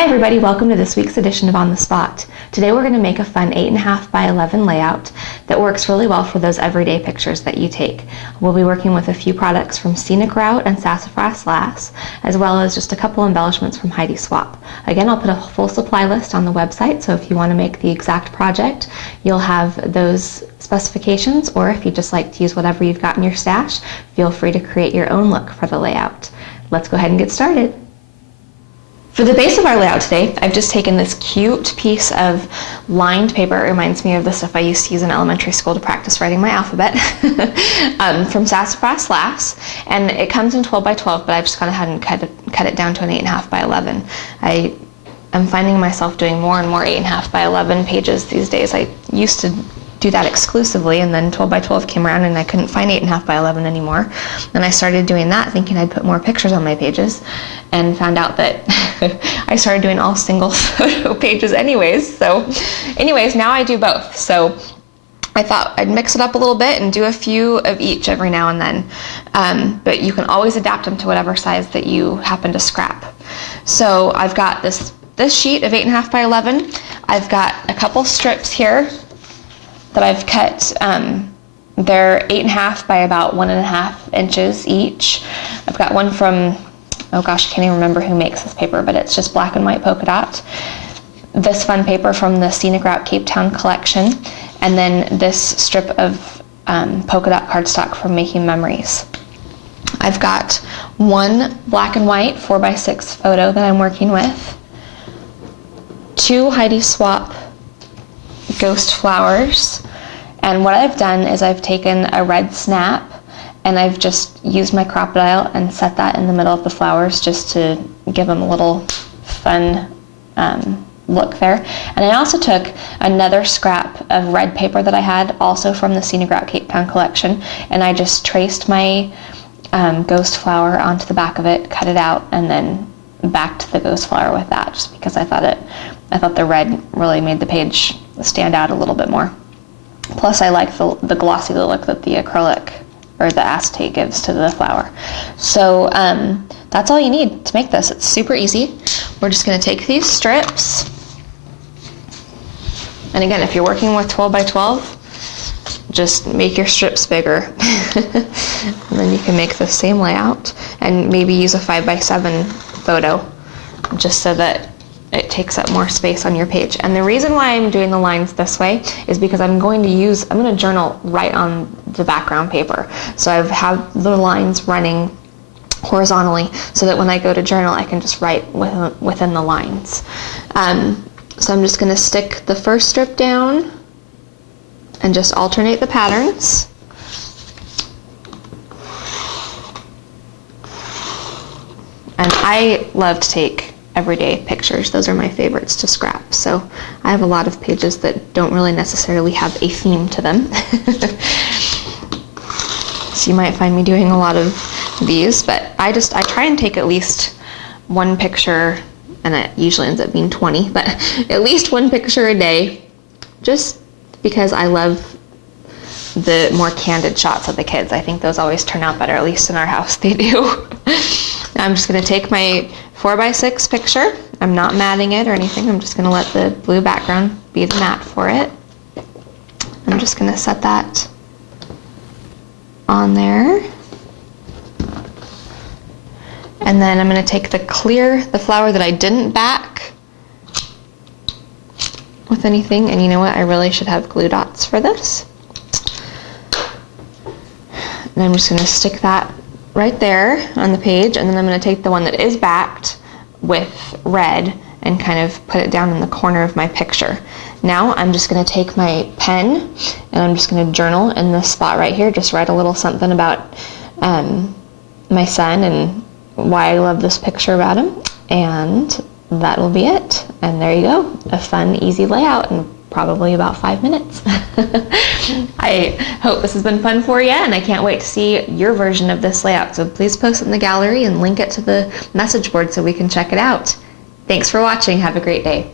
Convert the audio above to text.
Hi everybody, welcome to this week's edition of On the Spot. Today we're going to make a fun 8.5 by 11 layout that works really well for those everyday pictures that you take. We'll be working with a few products from Scenic Route and Sassafras Lass, as well as just a couple embellishments from Heidi Swap. Again, I'll put a full supply list on the website, so if you want to make the exact project, you'll have those specifications, or if you just like to use whatever you've got in your stash, feel free to create your own look for the layout. Let's go ahead and get started. For the base of our layout today, I've just taken this cute piece of lined paper. It reminds me of the stuff I used to use in elementary school to practice writing my alphabet from Sassafras Lass, and it comes in 12 by 12, but I've just gone ahead and cut it down to an 8.5 by 11. I'm finding myself doing more and more 8.5 by 11 pages these days. I used to do that exclusively, and then 12 by 12 came around and I couldn't find 8.5 by 11 anymore. And I started doing that thinking I'd put more pictures on my pages, and found out that I started doing all single photo pages anyways. So anyways, now I do both. So I thought I'd mix it up a little bit and do a few of each every now and then. But you can always adapt them to whatever size that you happen to scrap. So I've got this sheet of 8.5 by 11. I've got a couple strips here that I've cut. They're 8.5 by about 1.5 inches each. I've got one from, oh gosh, I can't even remember who makes this paper, but it's just black and white polka dot. This fun paper from the Scenic Route Cape Town collection, and then this strip of polka dot cardstock from Making Memories. I've got one black and white 4x6 photo that I'm working with, two Heidi Swap ghost flowers, and what I've done is I've taken a red snap and I've just used my crop dial and set that in the middle of the flowers just to give them a little fun look there. And I also took another scrap of red paper that I had, also from the Scenic Route Cape Town collection, and I just traced my ghost flower onto the back of it, cut it out, and then backed the ghost flower with that, just because I thought the red really made the page stand out a little bit more. Plus I like the glossy look that the acrylic or the acetate gives to the flower. So that's all you need to make this. It's super easy. We're just going to take these strips, and again, if you're working with 12 by 12, just make your strips bigger. And then you can make the same layout and maybe use a 5 by 7 photo just so that it takes up more space on your page. And the reason why I'm doing the lines this way is because I'm going to journal right on the background paper. So I have the lines running horizontally so that when I go to journal, I can just write within the lines. So I'm just going to stick the first strip down and just alternate the patterns. And I love to take everyday pictures. Those are my favorites to scrap. So I have a lot of pages that don't really necessarily have a theme to them. So you might find me doing a lot of these, but I try and take at least one picture, and it usually ends up being 20, but at least one picture a day, just because I love the more candid shots of the kids. I think those always turn out better, at least in our house they do. Now I'm just going to take my 4x6 picture. I'm not matting it or anything. I'm just going to let the blue background be the matte for it. I'm just going to set that on there. And then I'm going to take the flower that I didn't back with anything. And you know what? I really should have glue dots for this. And I'm just going to stick that right there on the page, and then I'm going to take the one that is backed with red and kind of put it down in the corner of my picture. Now I'm just going to take my pen and I'm just going to journal in this spot right here, just write a little something about my son and why I love this picture about him, and that will be it. And there you go, a fun, easy layout in probably about 5 minutes. I hope this has been fun for you, and I can't wait to see your version of this layout. So please post it in the gallery and link it to the message board so we can check it out. Thanks for watching. Have a great day.